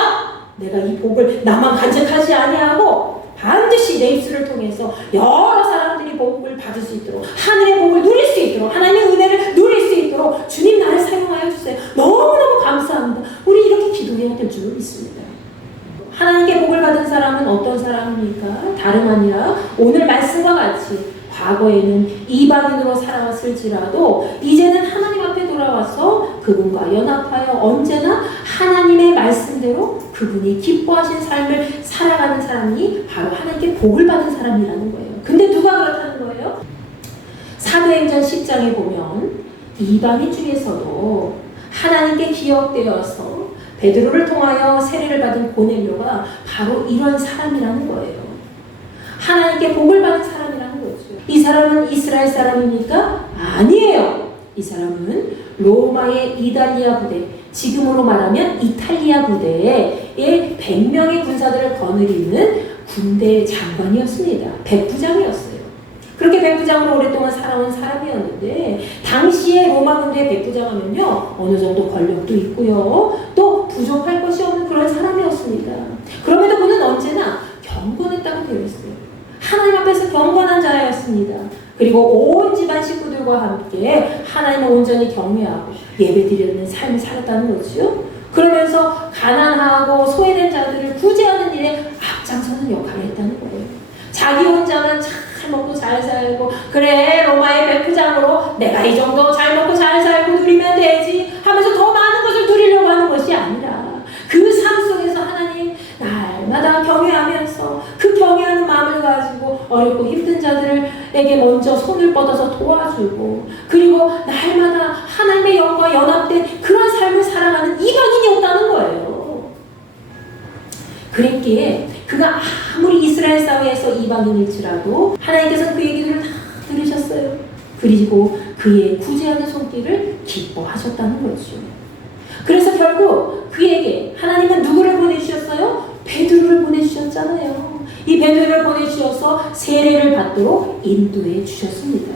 내가 이 복을 나만 간직하지 아니하고 반드시 내 입술을 통해서 여러 사람들이 복을 받을 수 있도록 하늘의 복을 누릴 수 있도록 하나님의 은혜를 누릴 수 있도록 주님 나를 사용하여 주세요. 너무너무 감사합니다. 우리 이렇게 기도해야 될 줄 믿습니다. 하나님께 복을 받은 사람은 어떤 사람입니까? 다름 아니라 오늘 말씀과 같이 과거에는 이방인으로 살아왔을지라도 이제는 하나님 앞에 돌아와서 그분과 연합하여 언제나 하나님의 말씀대로 그분이 기뻐하신 삶을 살아가는 사람이 바로 하나님께 복을 받은 사람이라는 거예요. 근데 누가 그렇다는 거예요? 사도행전 10장에 보면 이방인 중에서도 하나님께 기억되어서 베드로를 통하여 세례를 받은 고넬료가 바로 이런 사람이라는 거예요. 하나님께 복을 받은 사람이라는 거죠. 이 사람은 이스라엘 사람입니까? 아니에요. 이 사람은 로마의 이달리아 부대, 지금으로 말하면 이탈리아 부대의 100명의 군사들을 거느리는 군대 장관이었습니다. 백부장이었어요. 그렇게 백부장으로 오랫동안 살아온 사람이었는데 당시에 로마 군대의 백부장하면요 어느 정도 권력도 있고요 또 부족할 것이 없는 그런 사람이었습니다. 그럼에도 그는 언제나 경건했다고 되어 있어요. 하나님 앞에서 경건한 자였습니다. 그리고 온 집안 식구들과 함께 하나님을 온전히 경외하고 예배드리는 삶을 살았다는 거죠. 그러면서 가난하고 소외된 자들을 구제하는 일에 앞장서는 역할을 했다는 거예요. 자기 혼자는 잘 먹고 잘 살고 그래 로마의 백부장으로 내가 이 정도 잘 먹고 잘 살고 누리면 되지 하면서 더 많은 것을 누리려고 하는 것이 아니라 그 삶 속에서 하나님 날마다 경외하면서 그 경외하는 마음을 가지고 어렵고 힘든 자들에게 먼저 손을 뻗어서 도와주고 그리고 날마다 하나님의 영과 연합된 그런 삶을 살아가는 이방인이었다는 거예요. 그랬기에 그가 아무리 이스라엘 사회에서 이방인일지라도 하나님께서 그의 기도를 다 들으셨어요. 그리고 그의 구제하는 손길을 기뻐하셨다는 거죠. 그래서 결국 그에게 하나님은 누구를 보내주셨어요? 베드로를 보내주셨잖아요. 이 베드로를 보내주셔서 세례를 받도록 인도해 주셨습니다.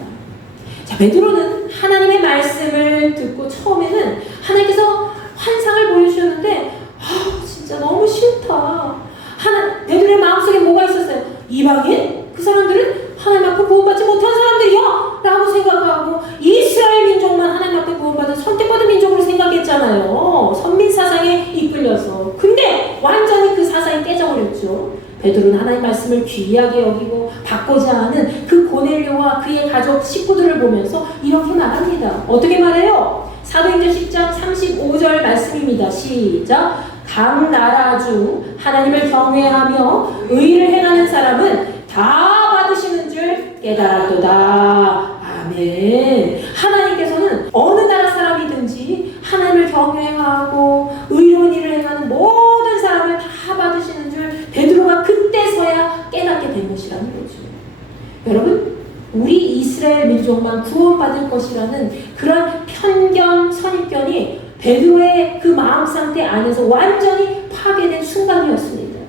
자, 베드로는 하나님의 말씀을 듣고 처음에는 하나님께서 환상을 보여주셨는데 진짜 너무 싫다. 베드로의 마음속에 뭐가 있었어요? 이방인? 그 사람들은 하나님 앞에 구원받지 못한 사람들이야! 라고 생각하고 이스라엘 민족만 하나님 앞에 구원받은 선택받은 민족으로 생각했잖아요. 선민사상에 이끌려서. 근데 완전히 그 사상이 깨져버렸죠. 베드로는 하나님 말씀을 귀하게 여기고 받고자 하는 그 고넬료와 그의 가족 식구들을 보면서 이렇게 말합니다. 어떻게 말해요? 사도행전 10장 35절 말씀입니다. 시작! 각 나라 중 하나님을 경외하며 의를 행하는 사람은 다 받으시는 줄 깨달았도다. 아멘. 하나님께서는 어느 나라 사람이든지 하나님을 경외하고 의로운 일을 행하는 모든 사람을 다 받으시는 줄 베드로가 그때서야 깨닫게 된 것이라는 거죠. 여러분, 우리 이스라엘 민족만 구원받을 것이라는 그런 편견, 선입견이 베드로의 그 마음 상태 안에서 완전히 파괴된 순간이었습니다.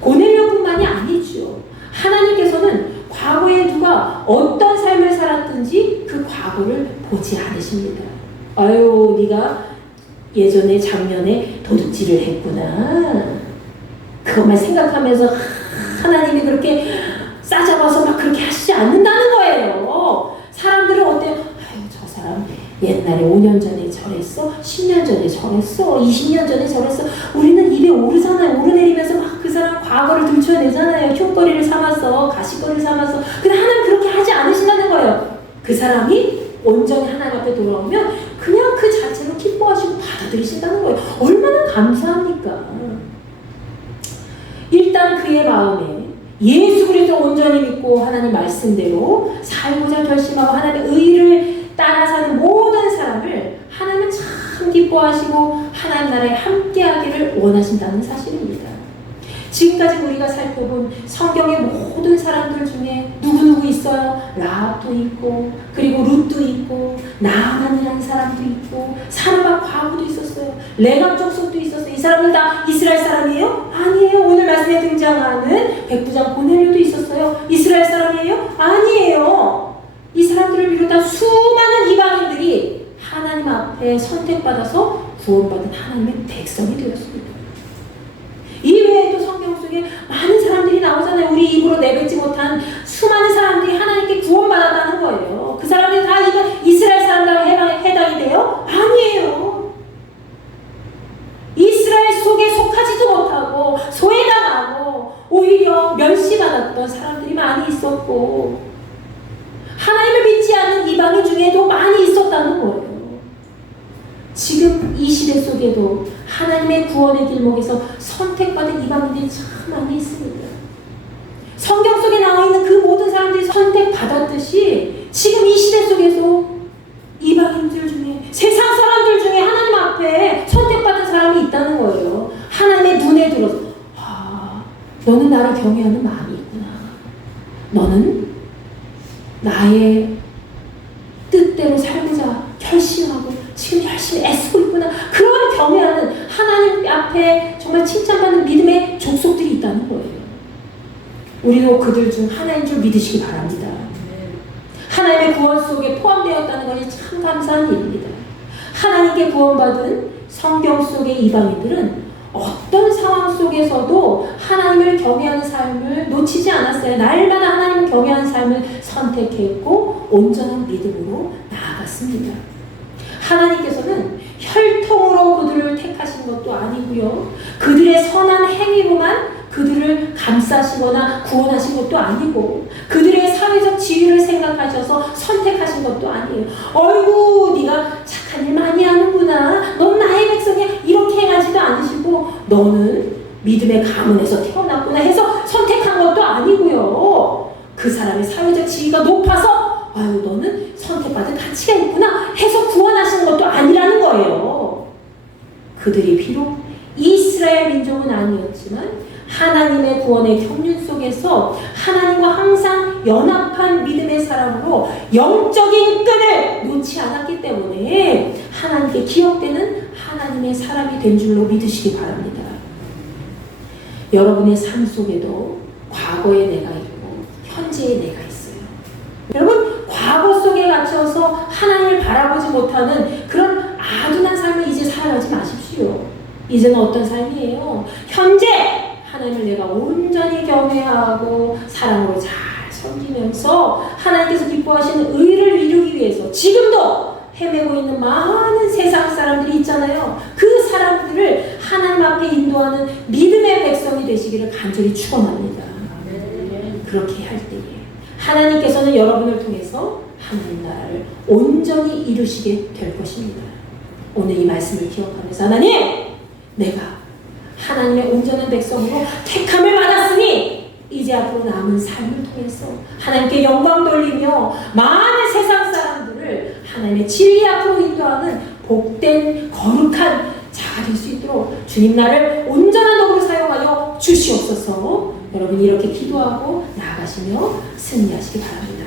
고넬료뿐만이 아니죠. 하나님께서는 과거에 누가 어떤 삶을 살았든지 그 과거를 보지 않으십니다. 아유, 네가 예전에 작년에 도둑질을 했구나. 그것만 생각하면서 하나님이 그렇게 싸잡아서 막 그렇게 하시지 않는다는 거예요. 사람들은 어때요? 아유, 저 사람 옛날에 5년 전에 저랬어, 10년 전에 저랬어, 20년 전에 저랬어. 우리는 입에 오르잖아요. 오르내리면서 막 그 사람 과거를 들춰내잖아요. 흉거리를 삼아서, 가시거리를 삼아서. 근데 하나님 그렇게 그 사람이 온전히 하나님 앞에 돌아오면 그냥 그 자체로 기뻐하시고 받아들이신다는 거예요. 얼마나 감사합니까? 일단 그의 마음에 예수 그리스도 온전히 믿고 하나님 말씀대로 살고자 결심하고 하나님의 의를 따라 사는 모든 사람을 하나님은 참 기뻐하시고 하나님 나라에 함께하기를 원하신다는 사실입니다. 지금까지 우리가 살펴본 성경의 모든 사람들 중에 누구누구 있어요? 라합도 있고, 그리고 룻도 있고, 나아만이라는 사람도 있고, 사르밧 과부도 있었어요. 레갑 족속도 있었어요. 이 사람들 다 이스라엘 사람이에요? 아니에요. 오늘 말씀에 등장하는 백부장 고넬료도 있었어요. 이스라엘 사람이에요? 아니에요. 이 사람들을 비롯한 수많은 이방인들이 하나님 앞에 선택받아서 구원받은 하나님의 백성이 되었습니다. 이외에도 성경 속에 많은 사람들이 나오잖아요. 우리 입으로 내뱉지 못한 수많은 사람들이 하나님께 구원받았다는 거예요. 그 사람들이 다 이스라엘 사람들에 해당이 돼요? 아니에요. 이스라엘 속에 속하지도 못하고 소외당하고 오히려 멸시받았던 사람들이 많이 있었고 하나님을 믿지 않는 이방인 중에도 많이 있었다는 거예요. 지금 이 시대 속에도 하나님의 구원의 길목에서 선택받은 이방인들이 참 많이 있습니다. 성경 속에 나와 있는 그 모든 사람들이 선택받았듯이 지금 이 시대 속에서 이방인들 중에 세상 사람들 중에 하나님 앞에 선택받은 사람이 있다는 거예요. 하나님의 눈에 들어서 너는 나를 경외하는 마음이 있구나. 너는 나의 뜻대로 살고자 결심하고 지금 열심히 애쓰고 있구나. 그런 경외하는 하나님 앞에 정말 칭찬받는 믿음의 족속들이 있다는 거예요. 우리도 그들 중 하나인 줄 믿으시기 바랍니다. 하나님의 구원 속에 포함되었다는 것이 참 감사한 일입니다. 하나님께 구원받은 성경 속의 이방인들은 어떤 상황 속에서도 하나님을 경외하는 삶을 놓치지 않았어요. 날마다 하나님을 경외하는 삶을 선택했고 온전한 믿음으로 나아갔습니다. 하나님께서는 혈통으로 그들을 택하신 것도 아니고요. 그들의 선한 행위로만 그들을 감싸시거나 구원하신 것도 아니고 그들의 사회적 지위를 생각하셔서 선택하신 것도 아니에요. 어이구 네가 착한 일 많이 하는구나. 넌 나의 백성이야. 이렇게 행하지도 않으시고 너는 믿음의 가문에서 태어났구나 해서 선택한 것도 아니고요. 그 사람의 사회적 지위가 높아서 아유 너는 선택받을 가치가 있구나 해서 구원하신 것도 아니라는 거예요. 그들이 비록 이스라엘 민족은 아니었지만 하나님의 구원의 경륜 속에서 하나님과 항상 연합한 믿음의 사람으로 영적인 끈을 놓지 않았기 때문에 하나님께 기억되는 하나님의 사람이 된 줄로 믿으시기 바랍니다. 여러분의 삶 속에도 과거의 내가 있고 현재의 내가 있어요. 여러분 과거 속에 갇혀서 하나님을 바라보지 못하는 그런 아둔한 삶을 이제 살아가지 마십시오. 이제는 어떤 삶이에요? 현재 하나님을 내가 온전히 경외하고 사랑으로 잘 섬기면서 하나님께서 기뻐하시는 의를 이루기 위해서 지금도 헤매고 있는 많은 세상 사람들이 있잖아요. 그 사람들을 하나님 앞에 인도하는 믿음의 백성이 되시기를 간절히 축원합니다. 그렇게 할 때에 하나님께서는 여러분을 통해서 하나님 나라를 온전히 이루시게 될 것입니다. 오늘 이 말씀을 기억하면서 하나님 내가 하나님의 온전한 백성으로 택함을 받았으니 이제 앞으로 남은 삶을 통해서 하나님께 영광 돌리며 많은 세상 사람들을 하나님의 진리 앞으로 인도하는 복된 거룩한 자가 될 수 있도록 주님 나를 온전한 도구로 사용하여 주시옵소서. 여러분 이렇게 기도하고 나아가시며 승리하시기 바랍니다.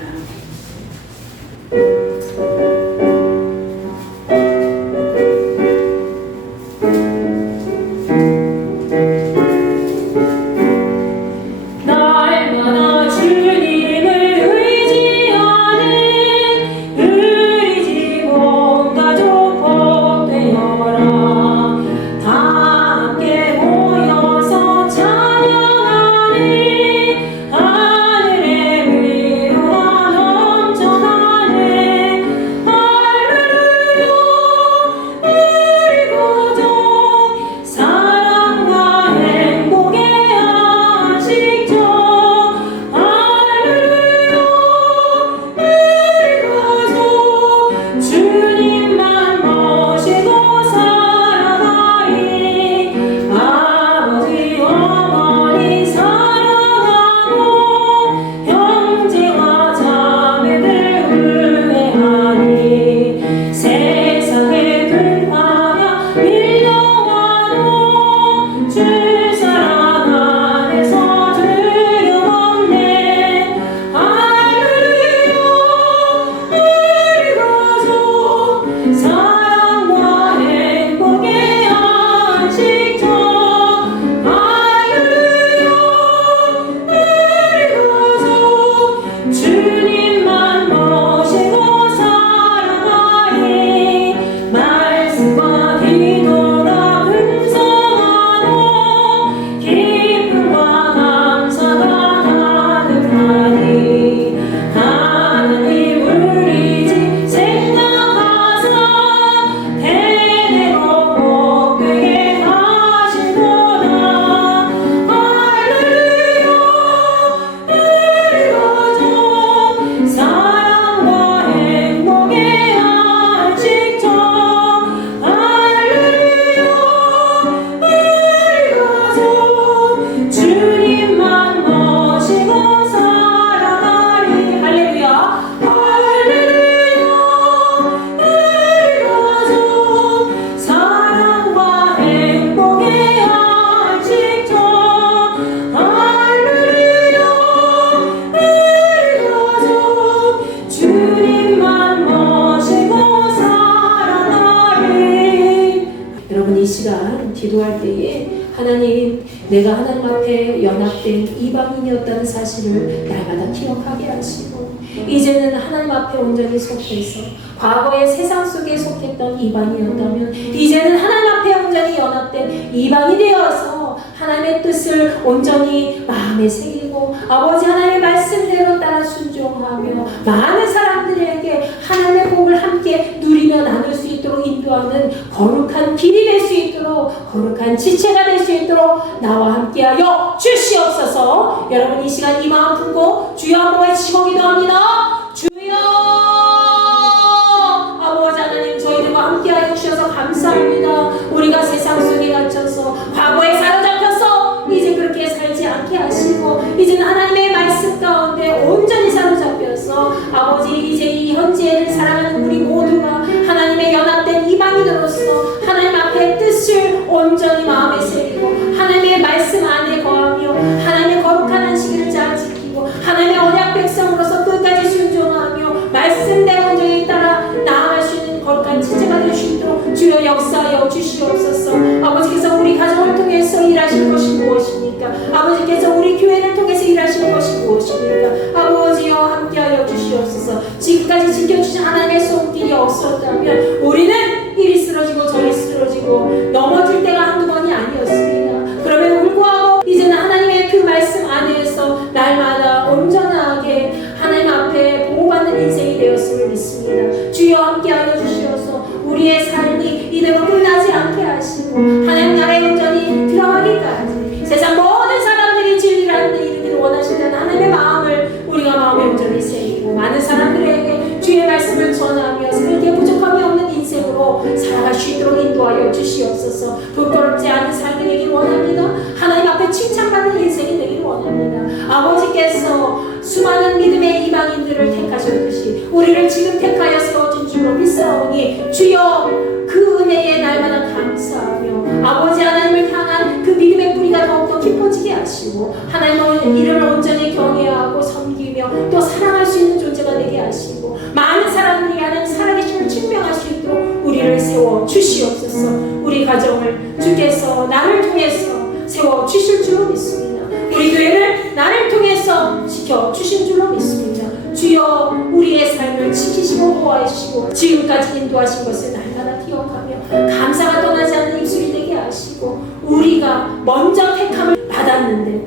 하나님, 내가 하나님 앞에 연합된 이방인이었다는 사실을 날마다 기억하게 하시고 이제는 하나님 앞에 온전히 속해서 과거의 세상 속에 속했던 이방인이었다면 이제는 하나님 앞에 온전히 연합된 이방이 되어서 하나님의 뜻을 온전히 마음에 새기고 아버지 하나님의 말씀대로 따라 순종하며 많은 사람들에게 하나님의 복을 함께 누리며 나눌 수 있도록 인도하는 거룩한 길이 될 수 있도록 거룩한 지체가 될 수 있도록 나와 함께하여 주시옵소서. 여러분 이 시간 이 마음 품고 주여 한번 외치고 기도합니다. 주여 아버지 하나님 저희들과 함께하여 주셔서 감사합니다. 우리가 세상 속에 갇혀서 과거에 사로잡혀서 이제 그렇게 살지 않게 하시고 이제는 하나님의 말씀 가운데 온전히 사로잡혀서 아버지 이제 이 현재를 살아가는 우리 모두가 하나님의 연합된 이방인으로서 하나님 앞에 뜻을 온전히 마음에 새기고 하나님의 말씀 안에 거하며 하나님의 거룩한 안식일을 잘 지키고 하나님의 언약 백성으로서 끝까지 순종하며 말씀대로 온전히 따라 나아갈 수 있는 거룩한 지체가 될 수 있도록 주여 역사하여 주시옵소서. 아버지께서 우리 가정을 통해서 일하실 것이 무엇입니까? 아버지께서 우리 교회를 통해서 일하실 것이 무엇입니까? 아버지여 함께하여 주시옵소서. 지금까지 지켜주신 하나님의 손길이 없었다면 우리는 이리 쓰러지고 저리 쓰러지고 넘어질 때가 한두 번이 아니었습니다. 그럼에도 불구하고 이제는 하나님의 그 말씀 안에서 날마다 온전하게 하나님 앞에 보호받는 인생이 되었음을 믿습니다. 주여 함께하여 주시옵소서. 우리의 삶이 이대로 끝나지 않게 하시고 하나님 나라에 온전히 들어가기까지 세상 모든 사람들이 진리를 하는 데 이르기를 원하신다는 하나님의 마음을 우리가 마음에 온전히 새기고 많은 사람들에게 주의 말씀을 전하며 살기에 부족함이 없는 인생으로 살아갈 수 있도록 인도하여 주시옵소서. 부끄럽지 않은 삶이 되길 원합니다. 하나님 앞에 칭찬받는 인생이 되길 원합니다. 아버지께서 수많은 믿음의 이방인들을 택하셨듯이 우리를 지금 택하여 세워준 줄로 믿사오니 주여 그 은혜에 날마다 감사하며 아버지 하나님을 향한 그 믿음의 뿌리가 더욱더 깊어지게 하시고 하나님의 이름을 온전히 경외하고 섬기며 또 사랑할 수 있는 존재가 되게 하시고 많은 사람들이 하나님 살아계심을 증명할 수 있도록 우리를 세워 주시옵소서. 우리 가정을 주께서 나를 통해서 세워 주실 줄로 믿습니다. 우리 교회를 나를 통해서 지켜주신 줄로 믿습니다. 주여 우리의 삶을 지키시고 보호하시고 지금까지 인도하신 것을 날마다 기억하며 감사가 떠나지 않는 입술이 되게 하시고 우리가 먼저 택함을 받았는데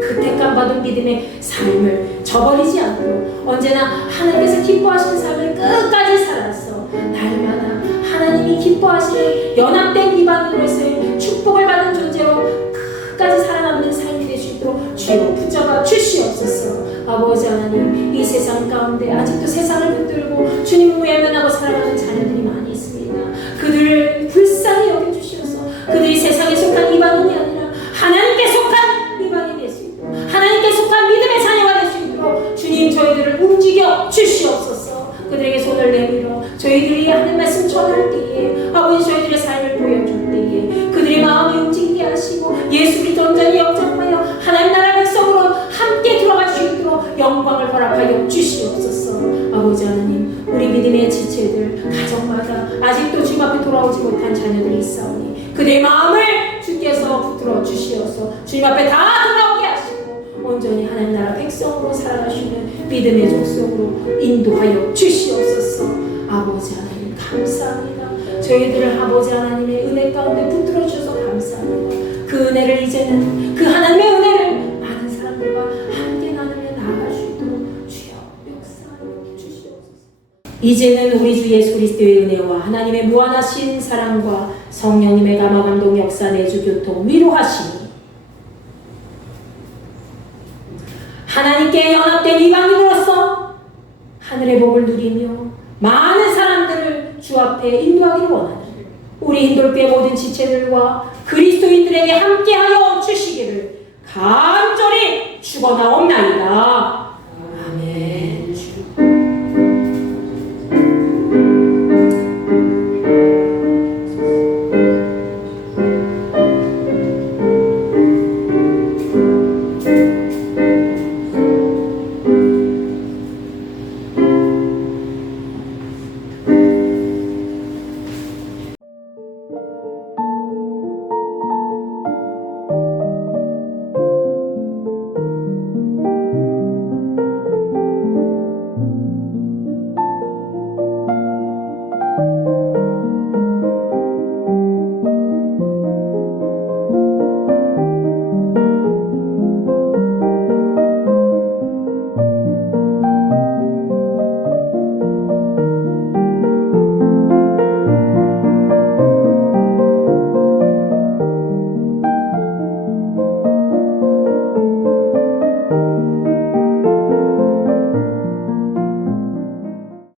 그 택함 받은 믿음의 삶을 저버리지 않고 언제나 하나님께서 기뻐하시는 삶을 끝까지 살아서 날마다 하나님이 기뻐하시는 연합된 이방인으로서의 축복을 받은 존재로 끝까지 살아남는 삶이 될 수 있도록 주여 붙잡아 주시옵소서. 아버지 하나님 이 세상 가운데 아직도 세상을 붙들고 주님 외면하고 살아가는 자녀들이 많이 있습니다. 그들을 불쌍히 여겨주시옵소서. 그들이 세상에 속한 이방인이 아니라 하나님께 속한 이방인이 될 수 있도록 하나님께 속한 믿음의 자녀가 될 수 있도록 주님 저희들을 움직여 주시옵소서. 그들에게 손을 내밀어 저희들이 하나님 말씀 전할 때에 아버지 저희들의 삶을 보여줄 때에 그들의 마음이 움직이게 하시고 예수 그리스도 온전히 영접하여 하나님 나라 백성으로 함께 들어갈 수 있도록 영광을 허락하여 주시옵소서. 아버지 하나님 우리 믿음의 지체들 가정마다 아직도 주님 앞에 돌아오지 못한 자녀들이 있사오니 그들의 마음을 주께서 붙들어 주시어서 주님 앞에 다 돌아오게 하시고 온전히 하나님 나라 백성으로 살아가시는 믿음의 족속으로 인도하여 주시옵소서. 아버지 하나님 감사합니다. 저희들을 아버지 하나님의 은혜 가운데 붙들어 주셔서 감사합니다. 그 은혜를 이제는 그 하나님의 은혜를 많은 사람들과 함께 나누며 나아갈 수 있도록 주여 역사하여 주시옵소서. 이제는 우리 주 예수 그리스도의 은혜와 하나님의 무한하신 사랑과 성령님의 감화감동 역사 내주 교통 위로하시니 하나님께 연합된 이방인으로서 하늘의 복을 누리며 많은 사람들을 주 앞에 인도하기를 원하는 우리 인돌교회 모든 지체들과 그리스도인들에게 함께하여 주시기를 간절히 축원하옵나이다.